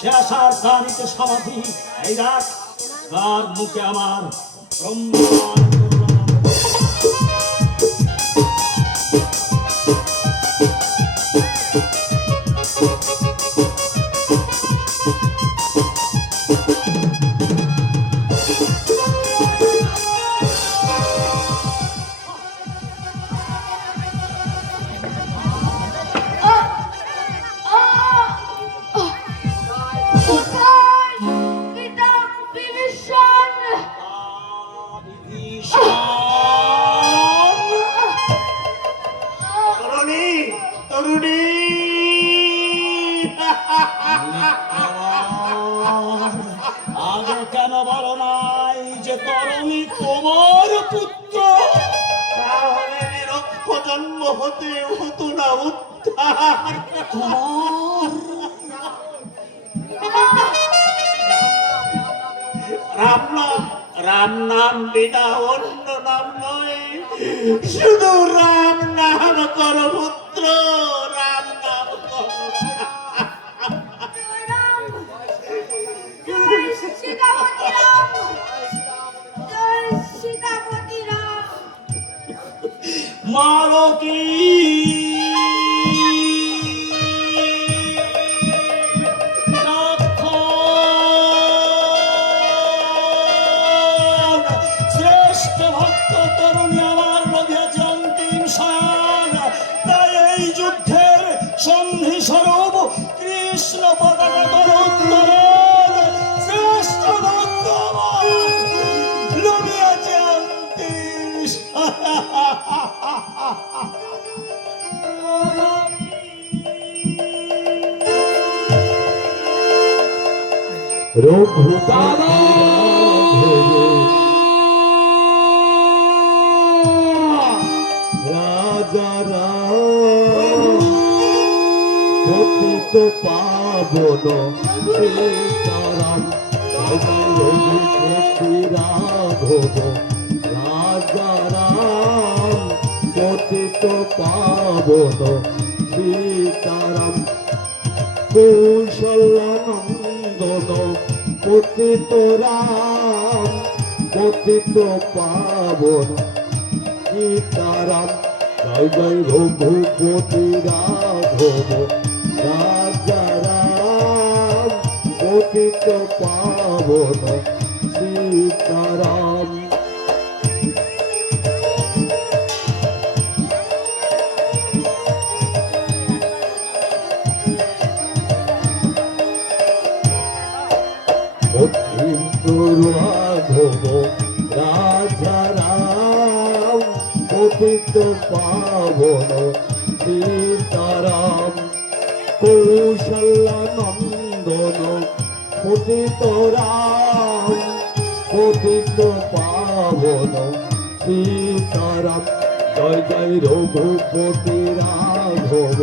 সে আশার কানিতে সমাধি। এই রাত কার মুখে আমার ব্রহ্মাণ্ড আগে কেন বলো নাই যে তরুণী তোমার পুত্র? তাহলে নিরক্ষ জন্ম হতে হতো না উদ্ধার। রাম নাম, রাম নাম বিনা অন্য নাম নয়, শুধু রাম নাম কর পুত্র, রাম নাম কর। মালতী শ্রেষ্ঠ ভক্ত তরুণী আমার লভিয়াছে অন্তিম শয়ন। তাই এই যুদ্ধের সন্ধি স্বরূপ কৃষ্ণ পতাকা তরুণ শ্রেষ্ঠ ভক্ত আমার লভিয়াছে অন্তিম রঘুদাদা রাজা রাম পতিত পাবন সীতারাম রঘুপতি রাঘব রাজা রাম পতিত পাবন সীতারাম কৌশলানন্দন পতিত রাম পতিত পাবন সীতারাম জয় জয় রঘুপতি রাঘব রাজা রাম পতিত পাবন সীতারাম। রাঘব রাজা রাম পতিত পাবন সীতারাম কৌশলানন্দন পতিত রাম পতিত পাবন সীতারাম জয় জয় রঘুপতি রাঘব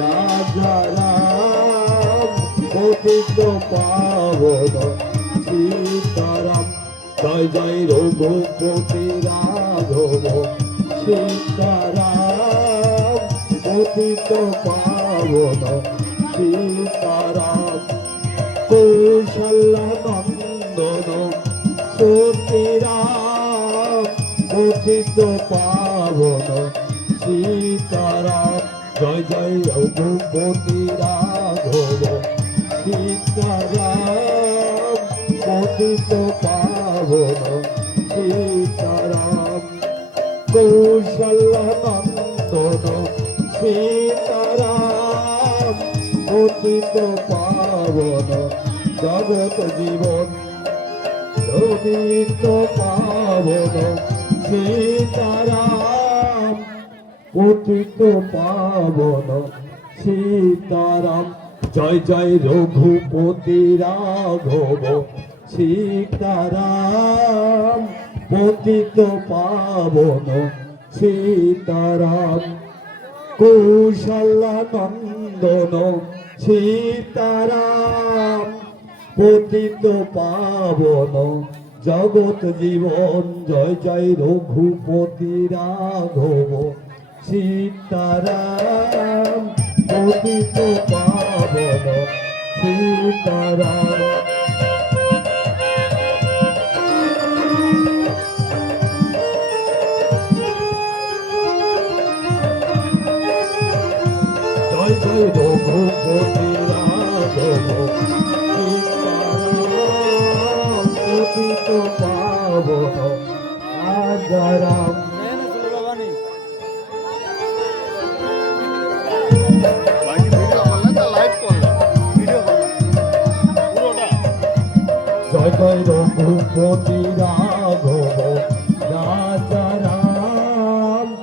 রাজা রাম পতিত পাবন সীতারাম জয় জয় রঘুপতি রাঘব সীতারাম পতিত পাবন সীতারাম কৌশলানন্দন সতীরাম পতিত পাবন সীতারাম জয় জয় রঘুপতি রাঘব সীতারাম পতিত পাবন সীতারাম কৌশলানন্দন সীতারাম পতিত পাবন জগৎ জীবন পতিত পাবন সীতারাম পতিত পাবন সীতারাম জয় জয় রঘুপতি রাঘব সীতারাম পতিত পাবন সীতারাম কৌশলানন্দন সীতারাম পতিত পাবন জগৎ জীবন জয় জয় রঘুপতি রাঘব সীতারাম পতিত পাবন সীতারাম জয় জয় রঘুপতি রাঘব সীতারাম পতিত পাবন আজরাম জয় জয় রঘুপতি রাঘব রাজারাম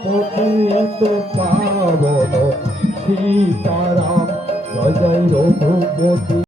পতিত পাবন সীতারাম জয় জয় রঘুপতি